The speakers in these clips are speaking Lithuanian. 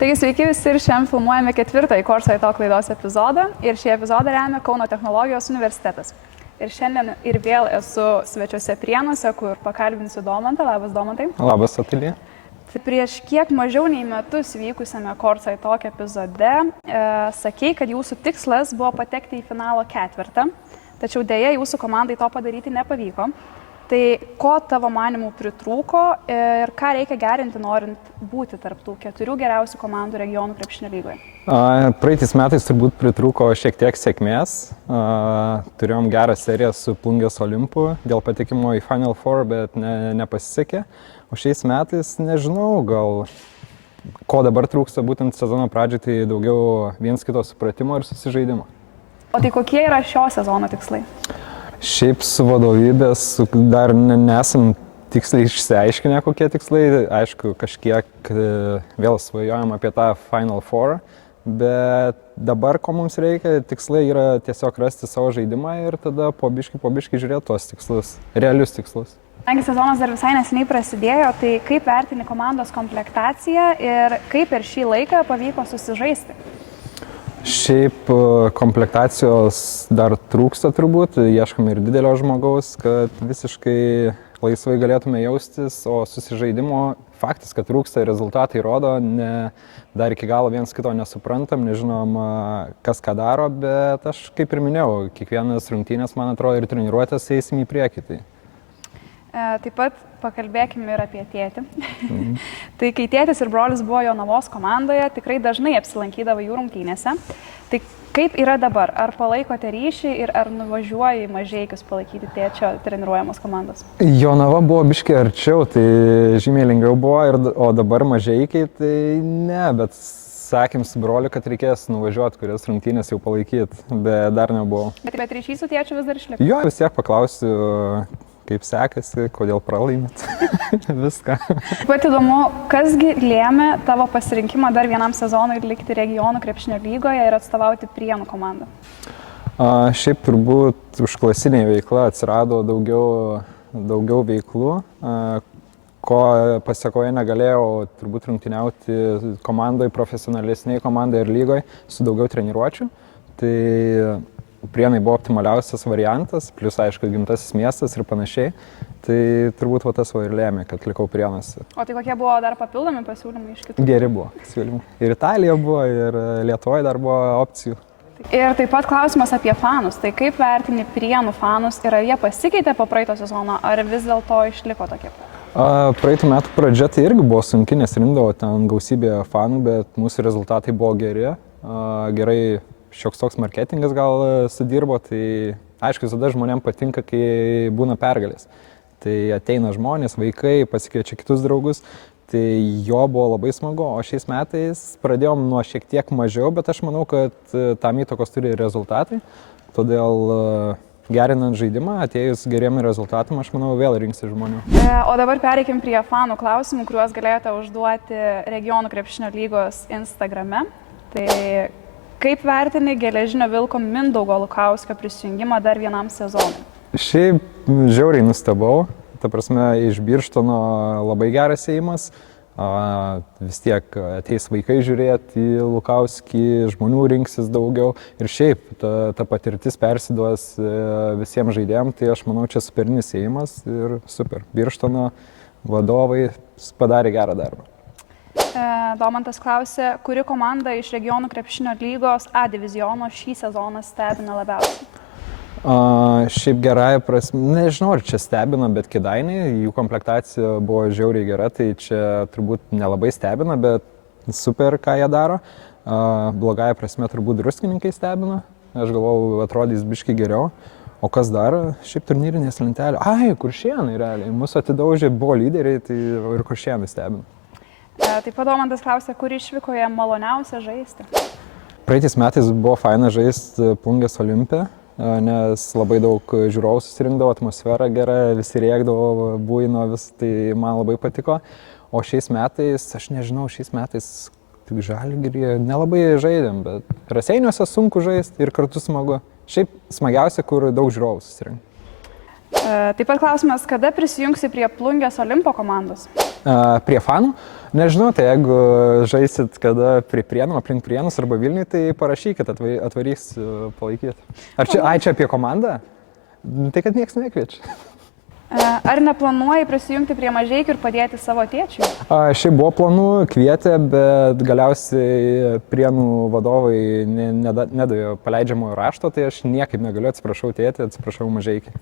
Taigi sveiki visi ir šiandien filmuojame 4-ąjį Corsa Talk laidos epizodą ir šį epizodą remia Kauno technologijos universitetas. Ir šiandien ir vėl esu svečiuose Prienuose, kur pakalbinsiu Domantą. Labas, Domantai. Labas, Otilija. Prieš kiek mažiau nei metus vykusiame Corsa Talk epizode sakei, kad jūsų tikslas buvo patekti į finalo ketvirtą, tačiau dėja jūsų komandai to padaryti nepavyko. Tai ko tavo manimų pritrūko ir ką reikia gerinti, norint būti tarp tų 4 geriausių komandų regionų krepšinio lygoje? Praeitais metais turbūt pritrūko šiek tiek sėkmės. Turėjom gerą seriją su Plungės Olimpu dėl patekimo į Final Four, bet nepasisekė. O šiais metais, nežinau, gal ko dabar trūksta būtent sezono pradžiai, tai daugiau viens kito supratimo ir susižaidimo. O tai kokie yra šio sezono tikslai? Šiaip su vadovybės dar nesam tiksliai išsiaiškinę, kokie tikslai. Aišku, kažkiek vėl svajojam apie tą Final Four, bet dabar, ko mums reikia, tikslai yra tiesiog rasti savo žaidimą ir tada po biškį žiūrėti tuos tikslus, realius tikslus. Kadangi sezonas dar visai neseniai prasidėjo, tai kaip vertini komandos komplektaciją ir kaip per šį laiką pavyko susižaisti? Šiaip komplektacijos dar trūksta turbūt, ieškome ir didelio žmogaus, kad visiškai laisvai galėtume jaustis, o susižaidimo faktas, kad trūksta, rezultatai rodo, dar iki galo viens kito nesuprantam, nežinom, kas ką daro, bet aš kaip ir minėjau, kiekvienas rungtynės, man atrodo, ir treniruotės eisim į priekį. Tai. Taip pat pakalbėkime ir apie tėtį. Tai kai tėtis ir brolis buvo Jonavos komandoje, tikrai dažnai apsilankydavo jų rungtynėse. Tai kaip yra dabar? Ar palaikote ryšį ir ar nuvažiuoji į Mažeikius palaikyti tėčio treniruojamos komandos? Jonava buvo biškai arčiau, tai žymiai lengviau buvo, o dabar Mažeikiai, tai ne, bet sakėm su broliu, kad reikės nuvažiuoti, kurias rungtynės jau palaikyti, bet dar nebuvo. Bet ryšys su tėčiu vis dar išlieka? Jo, vis tiek paklausiu, kaip sekasi, kodėl pralaimėt, viską. Pat įdomu, kasgi lėmė tavo pasirinkimą dar vienam sezonui likti regionų krepšinio lygoje ir atstovauti Prienų komandą? Šiaip turbūt užklasinė veikla atsirado daugiau veiklų, ko pasiekoje negalėjau turbūt rungtyniauti komandai, profesionalesniai komandai ir lygoje su daugiau treniruočių. Tai Prienai buvo optimaliausias variantas, plus aišku gimtasis miestas ir panašiai. Tai turbūt tas ir lėmė, kad likau Prienuose. O tai kokie buvo dar papildomi pasiūlymai iš kitų? Geri buvo pasiūlymai. Ir Italija buvo, ir Lietuvoje dar buvo opcijų. Ir taip pat klausimas apie fanus. Tai kaip vertini Prienų fanus ir ar jie pasikeitė po praeito sezono, ar vis dėlto išliko tokie? Praeitų metų pradžia tai irgi buvo sunki, nes rinkdavo ten gausybė fanų, bet mūsų rezultatai buvo geri. Gerai šioks toks marketingas gal sudirbo, tai aišku, visada žmonėms patinka, kai būna pergalės. Tai ateina žmonės, vaikai, pasikviečia kitus draugus, tai jo buvo labai smagu, o šiais metais pradėjom nuo šiek tiek mažiau, bet aš manau, kad tam įtakos turi rezultatai, todėl gerinant žaidimą, atėjus geriem rezultatam, aš manau, vėl rinksi žmonių. O dabar pereikim prie fanų klausimų, kuriuos galėjote užduoti regionų krepšinio lygos Instagrame. Tai kaip vertini Geležinio Vilko Mindaugo Lukauskio prisijungimą dar vienam sezonui? Šiaip žiauriai nustebau. Ta prasme, iš Birštono labai geras ėjimas. Vis tiek ateis vaikai žiūrėti į Lukauskį, žmonių rinksis daugiau. Ir šiaip ta patirtis persiduos visiems žaidėjams. Tai aš manau, čia superinis ėjimas ir super. Birštono vadovai padarė gerą darbą. Domantas klausė, kuri komanda iš regionų krepšinio lygos A diviziono šį sezoną stebina labiausiai? Šiaip gerąją prasme, nežinau, ar čia stebina, bet Kėdainiai, jų komplektacija buvo žiauriai gera, tai čia turbūt nelabai stebina, bet super, ką jie daro. Blogąją prasme turbūt Druskininkai stebina, aš galvojau, atrodys biškai geriau. O kas dar? Šiaip turnyrinės lentelė. Kuršėnai realiai, mūsų atidaužė, buvo lyderiai, tai ir Kuršėnai stebina. Taip pat Domantas klausė, kur išvykoje maloniausia žaisti? Praeitais metais buvo faina žaisti Plungės Olimpe, nes labai daug žiūrovų susirinkdavo, atmosfera gera, visi rėkdavo, buino, tai man labai patiko. O šiais metais, aš nežinau, tik Žalgiryje nelabai žaidėm, bet Raseiniuose sunku žaisti ir kartu smagu. Šiaip smagiausia, kur daug žiūrovų susirinkti. Taip pat klausimas, kada prisijungsi prie Plungės Olimpo komandos? Prie fanų? Nežinau, tai jeigu žaisit kada prie Prienų, aplink Prienus arba Vilniui, tai parašykit, atvarys palaikyti. Ar čia apie komandą? Tai kad niekas nekviečia. Ar neplanuoji prisijungti prie Mažeikių ir padėti savo tėčiui? Šiaip buvo planų, kvietė, bet galiausiai Prienų vadovai nedavė paleidžiamojo rašto, tai aš niekaip negaliu, atsiprašau tėtį, atsiprašau Mažeikiai.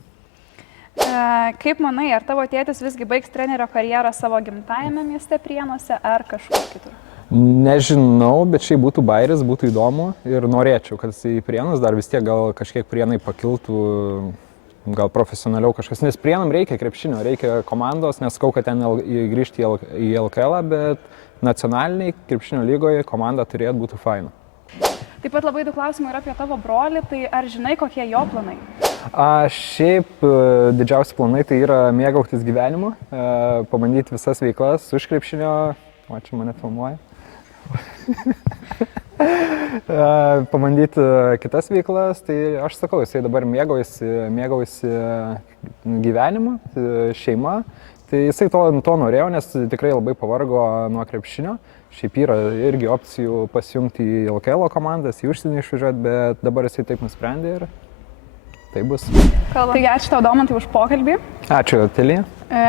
Kaip manai, ar tavo tėtis visgi baigs trenerio karjerą savo gimtajame mieste Prienuose ar kažkur kitur? Nežinau, bet šiaip būtų bairis, būtų įdomu ir norėčiau, kad į Prienus dar vis tiek gal kažkiek Prienai pakiltų, gal profesionaliau kažkas, nes Prienam reikia krepšinio, reikia komandos, nesakau, kad ten grįžti į LKL, bet nacionaliniai krepšinio lygoje komanda turėtų būti faina. Taip pat labai daug klausimų yra apie tavo brolį, tai ar žinai, kokie jo planai? Šiaip didžiausi planai tai yra mėgautis gyvenimu, pabandyti visas veiklas už krepšinio, o čia mane filmuoja. Pabandyti kitas veiklas, tai aš sakau, jisai dabar mėgaujasi gyvenimu, šeima, tai jisai to norėjo, nes tikrai labai pavargo nuo krepšinio. Šiaip yra irgi opcijų pasijungti į LKL komandas, į užsienį išvažiuoti, bet dabar jisai taip nusprendė ir tai bus. Taigi ačiū tau, Domantai, už pokalbį. Ačiū, Telija.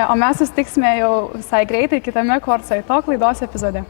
O mes susitiksime jau visai greitai kitame Courtside Talk laidos epizode.